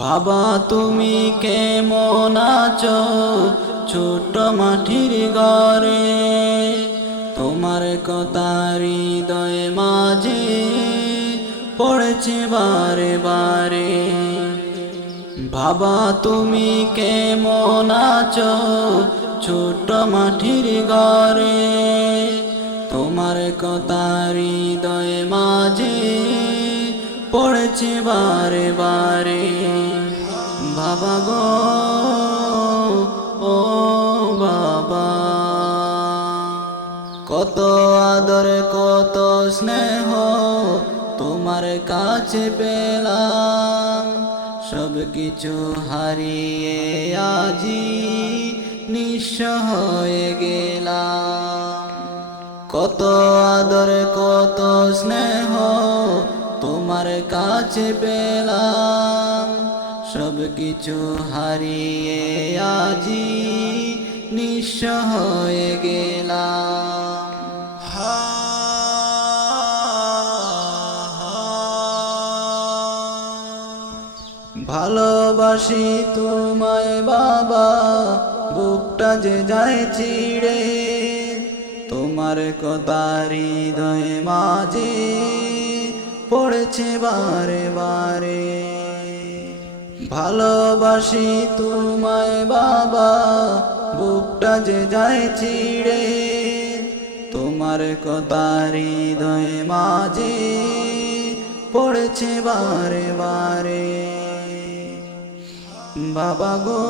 বাবা তুমি কেমন আছো ছোট মাটির ঘরে, তোমার কথা হৃদয় মাঝে পড়েছে বারে বারে। বাবা তুমি কেমন আছো ছোট মাটির ঘরে, তোমার কথা হৃদয় মাঝে পড়েছে বারে বারে। বাবা গো ও বাবা, কত আদর কত স্নেহ তোমার কাছে পেলাম, সব কিছু হারিয়ে আজি নিঃস্ব হয়ে গেলাম। কত আদর কত স্নেহ তোমার কাছে পেলাম, সব কিছু হারিয়ে আজি নিঃস্ব হয়ে গেলাম। ভালোবাসি তোমায় বাবা, বুকটা যে যায় চিড়ে, তোমার কথা হৃদয় মাঝে পড়েছে বারে বারে। ভালোবাসি তোমায় বাবা, বুকটা যে যায় চিড়ে, তোমার কথা হৃদয় মাঝে পড়েছে বারে বারে। বাবা গো